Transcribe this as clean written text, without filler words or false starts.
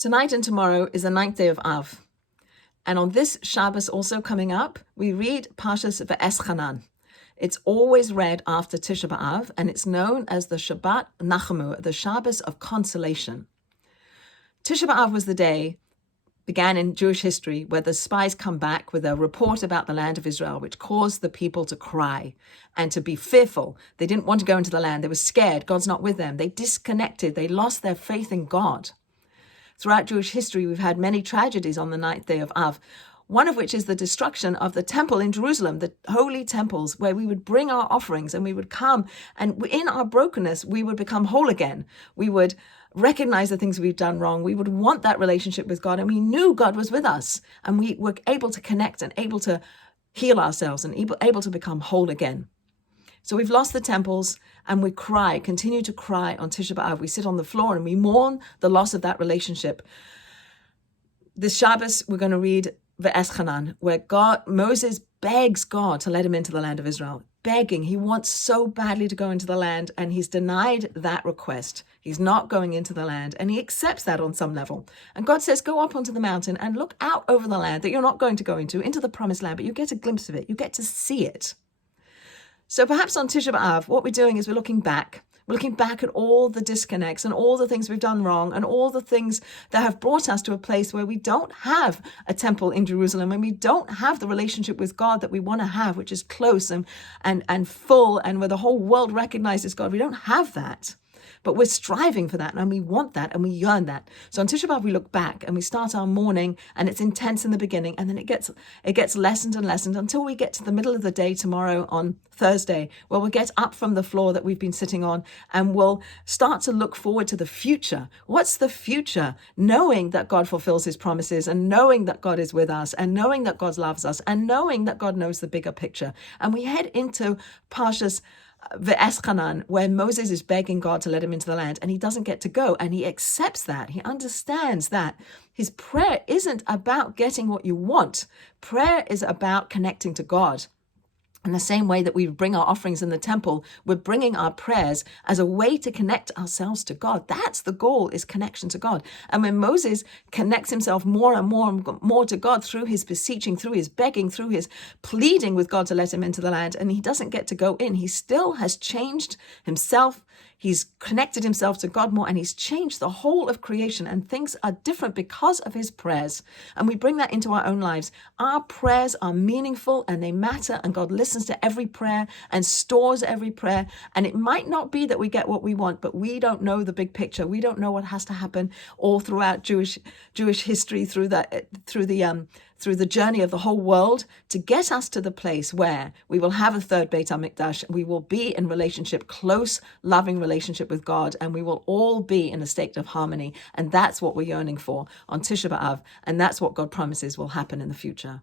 Tonight and tomorrow is the 9th day of Av. And on this Shabbos also coming up, we read Parashat Ve'eschanan. It's always read after Tisha B'Av, and it's known as the Shabbat Nachamu, the Shabbos of consolation. Tisha B'Av was the day, began in Jewish history, where the spies come back with a report about the land of Israel, which caused the people to cry and to be fearful. They didn't want to go into the land. They were scared. God's not with them. They disconnected. They lost their faith in God. Throughout Jewish history, we've had many tragedies on the 9th day of Av, one of which is the destruction of the temple in Jerusalem, the holy temples, where we would bring our offerings and we would come, and in our brokenness, we would become whole again. We would recognize the things we've done wrong. We would want that relationship with God, and we knew God was with us, and we were able to connect and able to heal ourselves and able to become whole again. So we've lost the temples, and we cry, continue to cry on Tisha B'Av. We sit on the floor and we mourn the loss of that relationship. This Shabbos, we're going to read Ve'eschanan, where Moses begs God to let him into the land of Israel. Begging. He wants so badly to go into the land, and he's denied that request. He's not going into the land, and he accepts that on some level. And God says, go up onto the mountain and look out over the land that you're not going to go into the promised land, but you get a glimpse of it. You get to see it. So perhaps on Tisha B'Av, what we're doing is we're looking back. We're looking back at all the disconnects and all the things we've done wrong and all the things that have brought us to a place where we don't have a temple in Jerusalem and we don't have the relationship with God that we want to have, which is close and full and where the whole world recognizes God. We don't have that. But we're striving for that, and we want that, and we yearn that. So on Tisha B'Av, we look back, and we start our mourning, and it's intense in the beginning, and then it gets lessened and lessened until we get to the middle of the day tomorrow on Thursday, where we'll get up from the floor that we've been sitting on, and we'll start to look forward to the future. What's the future? Knowing that God fulfills his promises, and knowing that God is with us, and knowing that God loves us, and knowing that God knows the bigger picture. And we head into Parshas Ve'eschanan, where Moses is begging God to let him into the land, and he doesn't get to go, and he accepts that. He understands that his prayer isn't about getting what you want. Prayer is about connecting to God. In the same way that we bring our offerings in the temple, we're bringing our prayers as a way to connect ourselves to God. That's the goal, is connection to God. And when Moses connects himself more and more and more to God through his beseeching, through his begging, through his pleading with God to let him into the land, and he doesn't get to go in, he still has changed himself. He's connected himself to God more, and he's changed the whole of creation, and things are different because of his prayers. And we bring that into our own lives. Our prayers are meaningful and they matter, and God listens to every prayer and stores every prayer. And it might not be that we get what we want, but we don't know the big picture. We don't know what has to happen all throughout Jewish history, through the journey of the whole world, to get us to the place where we will have a third Beit HaMikdash. We will be in relationship, close, loving relationship with God, and we will all be in a state of harmony. And that's what we're yearning for on Tisha B'Av, and that's what God promises will happen in the future.